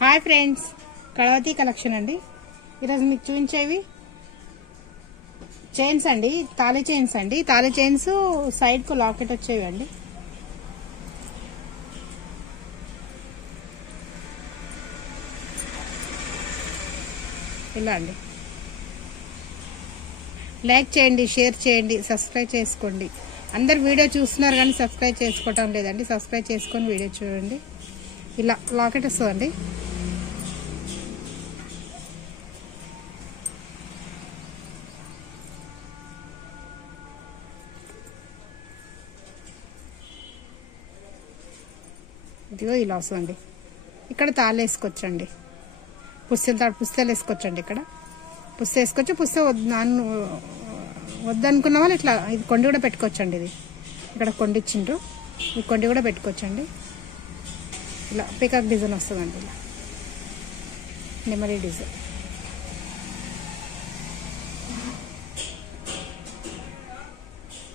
Hi friends, Kalavathi collection అండి. ఈరోజు మీకు చూపించేవి చైన్స్ అండి, తాళీ చైన్స్ అండి. తాళీ చైన్స్ సైడ్ కు లాకెట్ వచ్చేవి అండి. ఇలా అండి. లైక్ చేయండి, షేర్ చేయండి, సబ్స్క్రైబ్ చేసుకోండి. అందరు వీడియో చూస్తున్నారు కానీ సబ్స్క్రైబ్ చేసుకోవటం లేదండి. సబ్స్క్రైబ్ చేసుకొని వీడియో చూడండి. ఇలా లాకెట్ వస్తుందండి. ఇదిగో ఇలా వస్తుందండి. ఇక్కడ తాళ్ళు వేసుకోవచ్చండి. పుస్తలు వేసుకోవచ్చండి. ఇక్కడ పుస్త వేసుకోవచ్చు. పుస్త వద్దనుకున్న వాళ్ళు ఇట్లా ఇది కొండి కూడా పెట్టుకోవచ్చండి. ఇది ఇక్కడ కొండి ఇచ్చిండ్రు, ఈ కొండి కూడా పెట్టుకోవచ్చండి. ఇలా పికాక్ డిజైన్ వస్తుందండి. ఇలా నెమలి డిజైన్.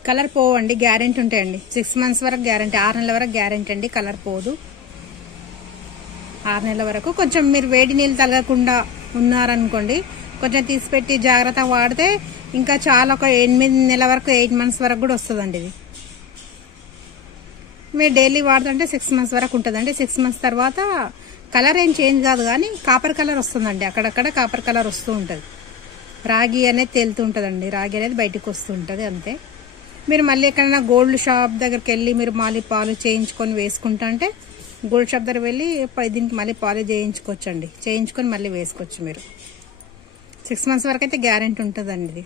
కలర్ పోవండి, గ్యారెంటీ ఉంటాయండి. 6 months వరకు గ్యారెంటీ, 6 నెలల వరకు గ్యారెంటీ అండి. కలర్ పోదు 6 నెలల వరకు. కొంచెం మీరు వేడి నీళ్ళు తగలకుండా ఉన్నారనుకోండి, కొంచెం తీసిపెట్టి జాగ్రత్తగా వాడితే ఇంకా చాలా ఒక 8 నెలల వరకు 8 months వరకు కూడా వస్తుందండి. ఇది మీరు డైలీ వాడుతుంటే 6 months వరకు ఉంటుందండి. 6 months తర్వాత కలర్ ఏం చేంజ్ కాదు కానీ కాపర్ కలర్ వస్తుందండి. అక్కడక్కడ కాపర్ కలర్ వస్తూ ఉంటుంది. రాగి అనేది తేలుతూ ఉంటుందండి. రాగి అనేది బయటకు వస్తూ ఉంటుంది అంతే. మీరు మళ్ళీ ఎక్కడైనా గోల్డ్ షాప్ దగ్గరికి వెళ్ళి మీరు మళ్ళీ పాలు చేయించుకొని వేసుకుంటా అంటే గోల్డ్ షాప్ దగ్గర వెళ్ళి దీనికి మళ్ళీ పాలు చేయించుకోవచ్చండి. చేయించుకొని మళ్ళీ వేసుకోవచ్చు మీరు. 6 months వరకు అయితే గ్యారెంటీ ఉంటుందండి. ఇది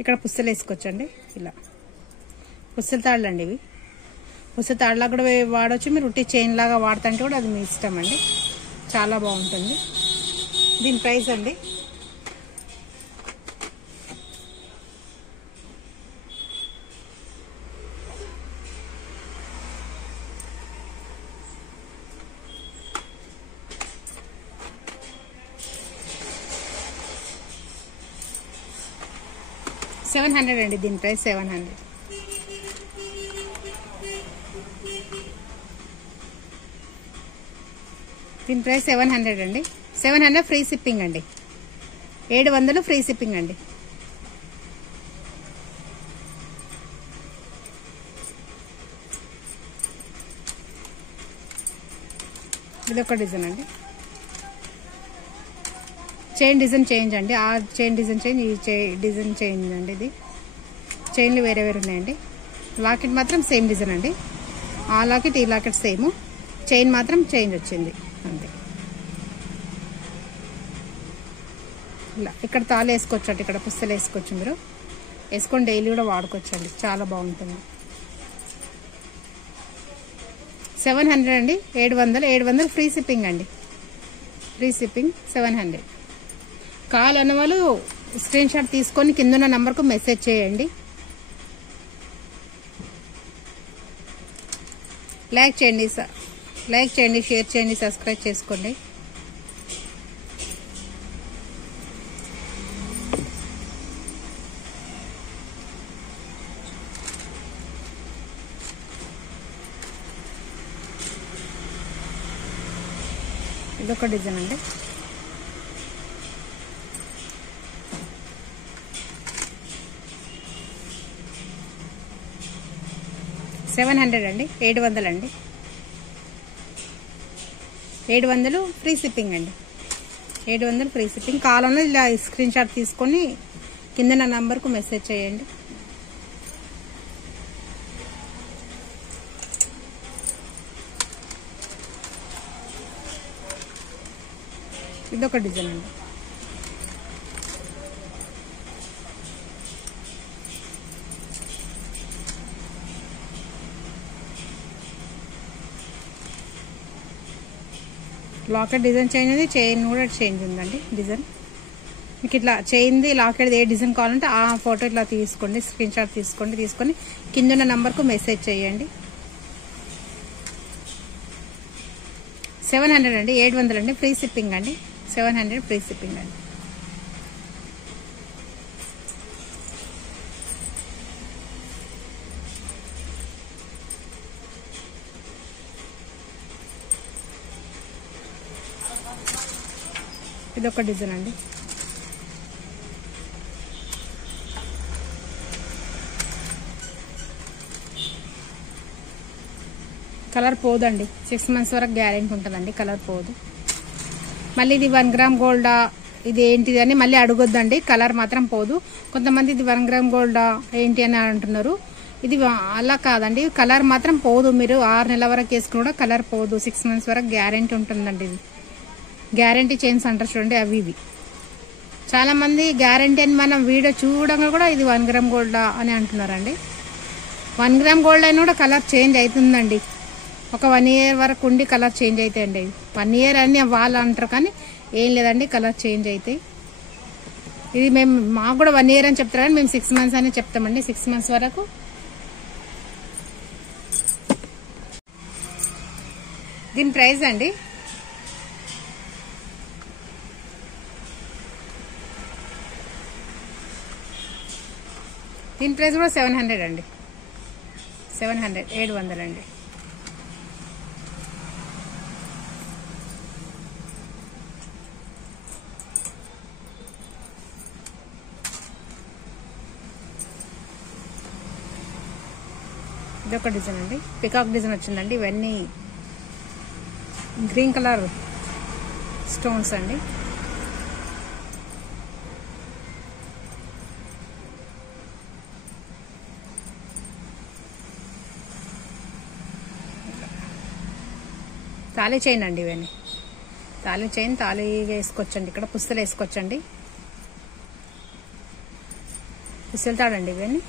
ఇక్కడ పుస్తలు వేసుకోవచ్చండి. ఇలా పుస్తల తాళ్ళు అండి. ఇవి పుస్తల తాళ్ళలా కూడా వాడవచ్చు. మీరు ఉట్టి చైన్ లాగా వాడుతుంటే కూడా అది మీ ఇష్టం అండి. చాలా బాగుంటుంది. దీని ప్రైస్ అండి $700 అండి. దీని ప్రైస్ 700. దీని ప్రైస్ 700 అండి. 700 ఫ్రీ షిప్పింగ్ అండి. 700 ఫ్రీ షిప్పింగ్ అండి. ఇదొక డిజైన్ అండి. చైన్ డిజైన్ చేంజ్ అండి. ఆ చైన్ డిజైన్ చేంజ్, ఈ డిజైన్ చేంజ్ అండి. ఇది చైన్లు వేరే వేరే ఉన్నాయండి. లాకెట్ మాత్రం సేమ్ డిజైన్ అండి. ఆ లాకెట్ ఈ లాకెట్ సేమ్, చైన్ మాత్రం చేంజ్ వచ్చింది అంతే. ఇలా ఇక్కడ తాళ్ళు వేసుకోవచ్చు అండి. ఇక్కడ పుస్తలు వేసుకోవచ్చు. మీరు వేసుకొని డైలీ కూడా వాడుకోవచ్చు అండి. చాలా బాగుంటుంది. 700 అండి. 700 ఫ్రీ షిప్పింగ్ అండి. Free shipping 700. కావాలన్న వాళ్ళు స్క్రీన్ షాట్ తీసుకొని కింద నంబర్కు మెసేజ్ చేయండి. లైక్ చేయండి, షేర్ చేయండి, సబ్స్క్రైబ్ చేసుకోండి. ఇదొక డిజైన్ అండి. $700 అండి. 700 అండి. 700 ఫ్రీ షిప్పింగ్ అండి. 700 ఫ్రీ షిప్పింగ్. కావాలన్నా ఇలా స్క్రీన్ షాట్ తీసుకొని కింద నా నంబర్కు మెసేజ్ చేయండి. ఇదొక డిజైన్ అండి. లాకెట్ డిజైన్ చేంజ్ ఉంది, చైన్ కూడా చేంజ్ ఉందండి. డిజైన్ మీకు ఇట్లా చైన్ది లాకెట్ ఏ డిజైన్ కావాలంటే ఆ ఫోటో ఇట్లా తీసుకోండి, స్క్రీన్ షాట్ తీసుకొని కింద ఉన్న నంబర్కు మెసేజ్ చేయండి. 700 అండి. 700 అండి. ఫ్రీ షిప్పింగ్ అండి. 700 ఫ్రీ షిప్పింగ్ అండి. ఇదొక డిజైన్ అండి. కలర్ పోదండి, 6 months వరకు గ్యారెంటీ ఉంటుందండి, కలర్ పోదు. మళ్ళీ ఇది 1 గ్రామ్ గోల్డా, ఇది ఏంటిది అని మళ్ళీ అడగొద్దండి, కలర్ మాత్రం పోదు. కొంతమంది ఇది 1 గ్రామ్ గోల్డా ఏంటి అని అంటున్నారు. ఇది అలా కాదండి, కలర్ మాత్రం పోదు. మీరు 6 నెలల వరకు వేసుకుని కూడా కలర్ పోదు. 6 months వరకు గ్యారెంటీ ఉంటుందండి. ఇది గ్యారెంటీ చైన్స్ అంటారు చూడండి, అవి ఇవి. చాలా మంది గ్యారెంటీ అని మనం వీడియో చూడంగా కూడా ఇది 1 గ్రామ్ గోల్డా అని అంటున్నారండి. 1 గ్రామ్ గోల్డ్ అయినా కూడా కలర్ చేంజ్ అవుతుందండి. ఒక 1 year వరకు ఉండి కలర్ చేంజ్ అవుతాయండి. 1 year అని వాళ్ళు అంటారు కానీ ఏం లేదండి, కలర్ చేంజ్ అవుతాయి. ఇది మాకు కూడా 1 year అని చెప్తారు కానీ మేము 6 months అని చెప్తామండి. 6 months వరకు. దీని ప్రైస్ అండి దీని ప్రైస్ కూడా 700 అండి. 700 అండి. ఇదొక డిజైన్ అండి, పికాక్ డిజైన్ వచ్చిందండి. ఇవన్నీ గ్రీన్ కలర్ స్టోన్స్ అండి. తాళీ చైన్ అండి ఇవన్నీ. తాళీ చైన్, తాళీ వేసుకోవచ్చండి. ఇక్కడ పుస్తలు వేసుకోవచ్చండి. పుస్తల తాడండి ఇవన్నీ.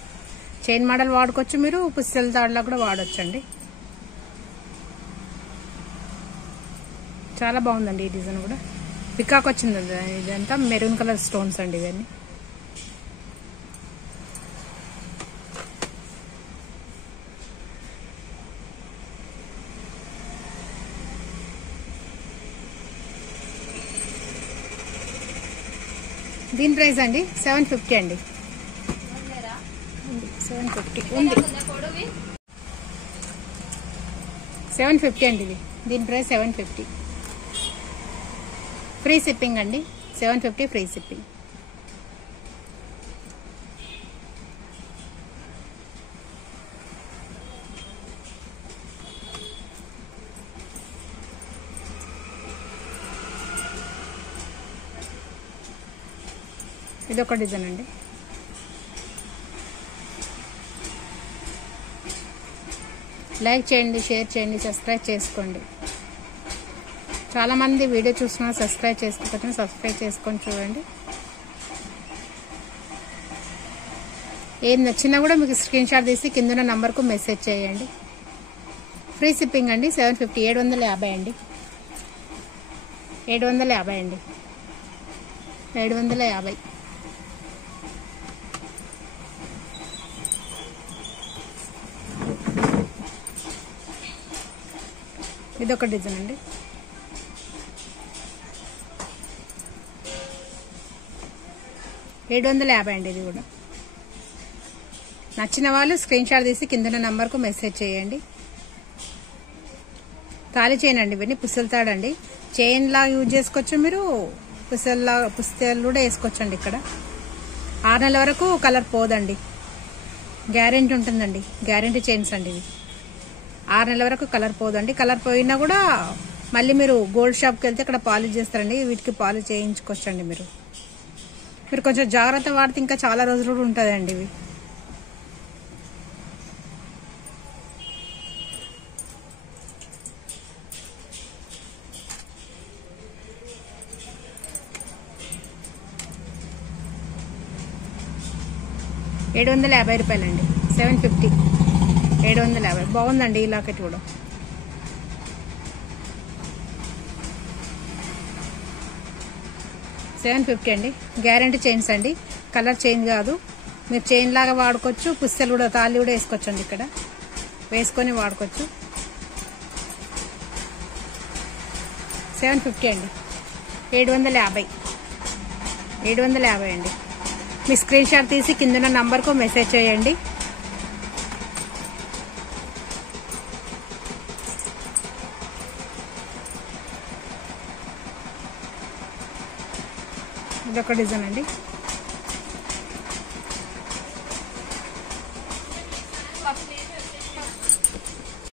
చైన్ మోడల్ వాడుకోవచ్చు మీరు, పుస్తల తాడులా కూడా వాడొచ్చండి. చాలా బాగుందండి ఈ డిజైన్ కూడా. పికాక్ వచ్చింది, ఇదంతా మెరూన్ కలర్ స్టోన్స్ అండి ఇవన్నీ. దీని ప్రైస్ అండి 750 అండి. 750 ఉంది. 750 అండి ఇది. దీని ప్రైస్ 750. ఫ్రీ షిప్పింగ్ అండి. 750 ఫ్రీ షిప్పింగ్. ఇదొక డిజైన్ అండి. లైక్ చేయండి, షేర్ చేయండి, సబ్స్క్రైబ్ చేసుకోండి. చాలా మంది వీడియో చూస్తున్నా సబ్స్క్రైబ్ చేసుకోకపోతే సబ్స్క్రైబ్ చేసుకొని చూడండి. ఏం నచ్చినా కూడా మీకు స్క్రీన్ షాట్ తీసి కింద నంబర్కు మెసేజ్ చేయండి. ఫ్రీ షిప్పింగ్ అండి. 750, 750 అండి. 750 అండి. 750. ఇదొక డిజైన్ అండి. $750 అండి. ఇది కూడా నచ్చిన వాళ్ళు స్క్రీన్ షాట్ తీసి కింద నంబర్కు మెసేజ్ చేయండి. తాళి చైన్ అండి ఇవన్నీ. పుస్తల తాడండి. చైన్ లాగా యూజ్ చేసుకోవచ్చు మీరు, పుస్తలు కూడా వేసుకోవచ్చు అండి. ఇక్కడ 6 నెలల వరకు కలర్ పోదండి, గ్యారెంటీ ఉంటుందండి. గ్యారెంటీ చైన్స్ అండి ఇవి. 6 నెలల వరకు కలర్ పోదండి. కలర్ పోయినా కూడా మళ్ళీ మీరు గోల్డ్ షాప్కి వెళ్తే ఇక్కడ పాలిష్ చేస్తారండి. వీటికి పాలిష్ చేయించుకోవచ్చండి. మీరు కొంచెం జాగ్రత్త వాడితే ఇంకా చాలా రోజులు కూడా ఉంటుందండి ఇవి. $750 అండి. 750. 750 బాగుందండి ఈ లాకెట్ కూడా. $750 అండి. గ్యారెంటీ చైన్స్ అండి, కలర్ చేంజ్ కాదు. మీరు చైన్ లాగా వాడుకోవచ్చు, పుస్తలు కూడా, తాళి కూడా వేసుకోవచ్చు అండి. ఇక్కడ వేసుకొని వాడుకోవచ్చు. 750 అండి. 750. 750 అండి. మీ స్క్రీన్ షాట్ తీసి కింద నంబర్కు మెసేజ్ చేయండి. ఇదొక డిజైన్ అండి.